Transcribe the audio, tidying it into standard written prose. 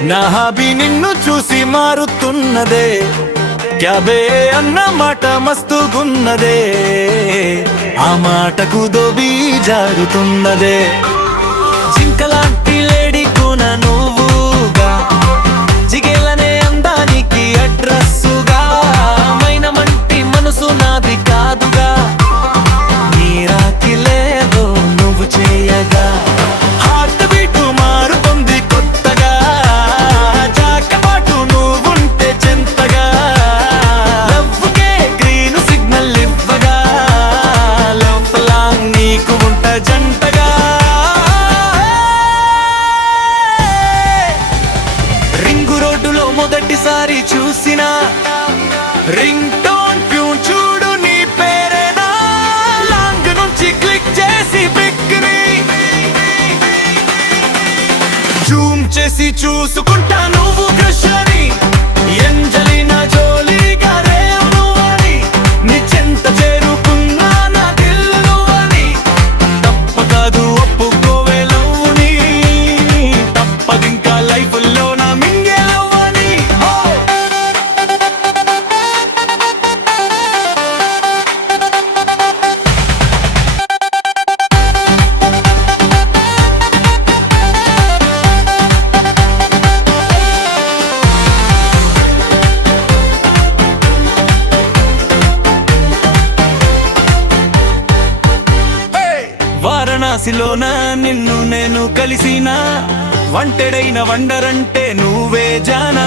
నా హాబీ నిన్ను చూసి మారుతున్నదే, క్యాబే అన్న మాట మస్తుగున్నదే, ఆ మాటకు దోబీ జారుతున్నదే. జింకలాంటి లేడీ కూన నువ్వుగా, జిగేలనే అందానికి అడ్రస్సుగా, మైనమంటి మనసు నాది కాదుగా, నీరాకి లేదో నువ్వు చేయగా. హార్ట్ బీటు మారుతుంది కొత్తగా, జాకపాటు నువ్వుంటే చెంతగా, లవ్వుకే గ్రీన్ సిగ్నల్ ఇవ్వగా, లవ్ లాంగ్ నీకు ఉంట జంటగా. రింగు రోడ్డులో మొదటిసారి చూసిన రింగ్ టోన్ ట్యూన్ చూడు నీ పేరేనా, లాంగ్ నుంచి క్లిక్ చేసి బిక్ని జూమ్ చేసి చూసుకుంటా నువ్వు క్రష్ అని, ఎంజలినా జోలీ గారే నువ్వని, నీ చెంత చేరుకున్నా నా దిల్ నువ్వని, తప్పకాదు ఒప్పుకోవే లవ్వుని, తప్పదింకా లైఫ్ లో నా మింగే లవ్వని. వారణాసిలోన నిన్ను నేను కలిసిన, వంటెడైన వండరంటే నువ్వే జానా.